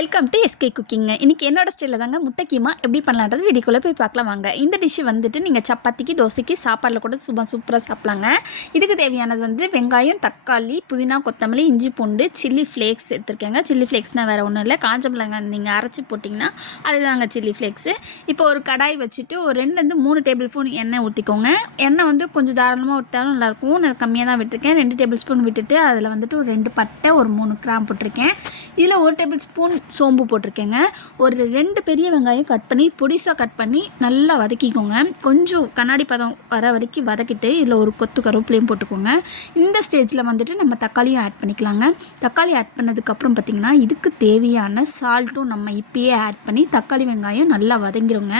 Welcome to SK குக்கிங்க. இன்றைக்கி என்னோடய ஸ்டைலில் தாங்க முட்டை கீமா எப்படி பண்ணலான்றது வீடியோக்குள்ளே போய் பார்க்கலாம் வாங்க. இந்த டிஷ்ஷு வந்துட்டு நீங்கள் சப்பாத்திக்கு தோசைக்கு சாப்பாடில் கூட சூப்பராக சாப்பிட்லாங்க. இதுக்கு தேவையானது வந்து வெங்காயம், தக்காளி, புதினா, கொத்தமல்லி, இஞ்சி பூண்டு, சில்லி ஃப்ளேக்ஸ் எடுத்துருக்கேங்க. சில்லி ஃப்ளேக்ஸ்னால் வேறு ஒன்றும் இல்லை, காஞ்ச மிளகாய் நீங்கள் அரைச்சி போட்டிங்கன்னா அதுதாங்க சில்லி ஃப்ளேக்ஸு. இப்போ ஒரு கடாய் வச்சுட்டு ஒரு 2-3 டேபிள் ஸ்பூன் எண்ணெய் ஊற்றிக்கோங்க. எண்ணெய் வந்து கொஞ்சம் தாராளமாக விட்டாலும் நல்லாயிருக்கும். நான் கம்மியாக தான் விட்டுருக்கேன். 2 டேபிள் ஸ்பூன் விட்டுட்டு அதில் வந்துட்டு ஒரு 2 பட்டை, ஒரு 3 கிராம்பு போட்டிருக்கேன். இதில் 1 டேபிள் ஸ்பூன் சோம்பு போட்டிருக்கேங்க. ஒரு 2 பெரிய வெங்காயம் கட் பண்ணி பொடிசாக கட் பண்ணி நல்லா வதக்கிக்கோங்க. கொஞ்சம் கண்ணாடி பதம் வர வரைக்கும் வதக்கிட்டு இதில் ஒரு கொத்து கருவேப்பிலையும் போட்டுக்கோங்க. இந்த ஸ்டேஜில் வந்துட்டு நம்ம தக்காளியும் ஆட் பண்ணிக்கலாங்க. தக்காளி ஆட் பண்ணதுக்கப்புறம் பார்த்திங்கன்னா இதுக்கு தேவையான சால்ட்டும் நம்ம இப்பயே ஆட் பண்ணி தக்காளி வெங்காயம் நல்லா வதங்கிடுங்க.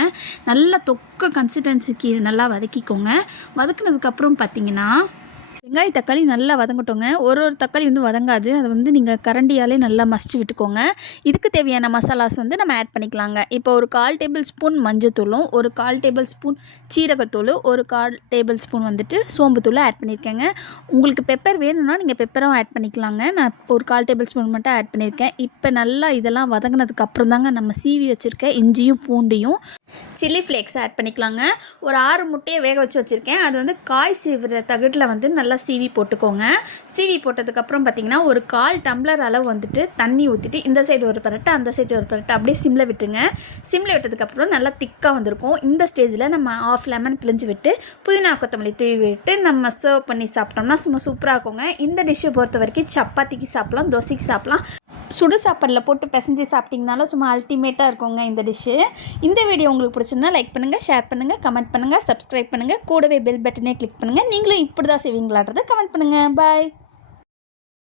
நல்லா தொக்க கன்சிஸ்டன்சிக்கு நல்லா வதக்கிக்கோங்க. வதக்கினதுக்கப்புறம் பார்த்திங்கன்னா வெங்காய தக்காளி நல்லா வதங்கட்டோங்க. ஒரு தக்காளி வந்து வதங்காது, அதை வந்து நீங்கள் கரண்டியாலே நல்லா மசிச்சு விட்டுக்கோங்க. இதுக்கு தேவையான மசாலாஸ் வந்து நம்ம ஆட் பண்ணிக்கலாங்க. இப்போ ஒரு 1/4 டேபிள் ஸ்பூன் மஞ்சத்தூளும், ஒரு 1/4 டேபிள் ஸ்பூன் சீரகத்தூள், ஒரு 1/4 டேபிள் ஸ்பூன் வந்துட்டு சோம்புத்தூள் ஆட் பண்ணியிருக்கேங்க. உங்களுக்கு பெப்பர் வேணும்னா நீங்கள் பெப்பரும் ஆட் பண்ணிக்கலாங்க. நான் ஒரு 1/4 டேபிள் ஸ்பூன் மட்டும் ஆட் பண்ணியிருக்கேன். இப்போ நல்லா இதெல்லாம் வதங்கினதுக்கப்புறம் தாங்க நம்ம சீவி வச்சுருக்க இஞ்சியும் பூண்டையும் சில்லி ஃப்ளேக்ஸ் ஆட் பண்ணிக்கலாங்க. ஒரு 6 முட்டையை வேக வச்சு வச்சுருக்கேன். அது வந்து காய் சீவுற தகட்டில் வந்து நல்லா சீவி போட்டுக்கோங்க. சீவி போட்டதுக்கப்புறம் பார்த்திங்கன்னா ஒரு 1/4 டம்ளர் அளவு வந்துட்டு தண்ணி ஊற்றிட்டு இந்த சைடு ஒரு பரட்டை, அந்த சைடு ஒரு பரட்டை அப்படியே சிம்மில் விட்டுங்க. சிம்மில் விட்டதுக்கப்புறம் நல்லா திக்காக வந்திருக்கும். இந்த ஸ்டேஜில் நம்ம 1/2 லெமன் பிழிஞ்சு விட்டு புதினா கொத்தமல்லி தூவி விட்டு நம்ம சர்வ் பண்ணி சாப்பிட்டோம்னா சும்மா சூப்பராக இருக்குங்க. இந்த டிஷ்ஷை பொறுத்த வரைக்கும் சப்பாத்திக்கு சாப்பிட்லாம், தோசைக்கு சாப்பிட்லாம், சுடு சாப்பாடில் போட்டு பிசைஞ்சு சாப்பிட்டிங்கனாலும் சும்மா அல்டிமேட்டாக இருக்குங்க இந்த டிஷ்ஷு. இந்த வீடியோ உங்களுக்கு பிடிச்சிருந்தா லைக் பண்ணுங்கள், ஷேர் பண்ணுங்கள், கமெண்ட் பண்ணுங்கள், சப்ஸ்கிரைப் பண்ணுங்கள், கூடவே பெல் பட்டனே கிளிக் பண்ணுங்கள். நீங்களும் இப்படி தான் செய்வீங்களான்றதை கமெண்ட் பண்ணுங்கள். பாய்.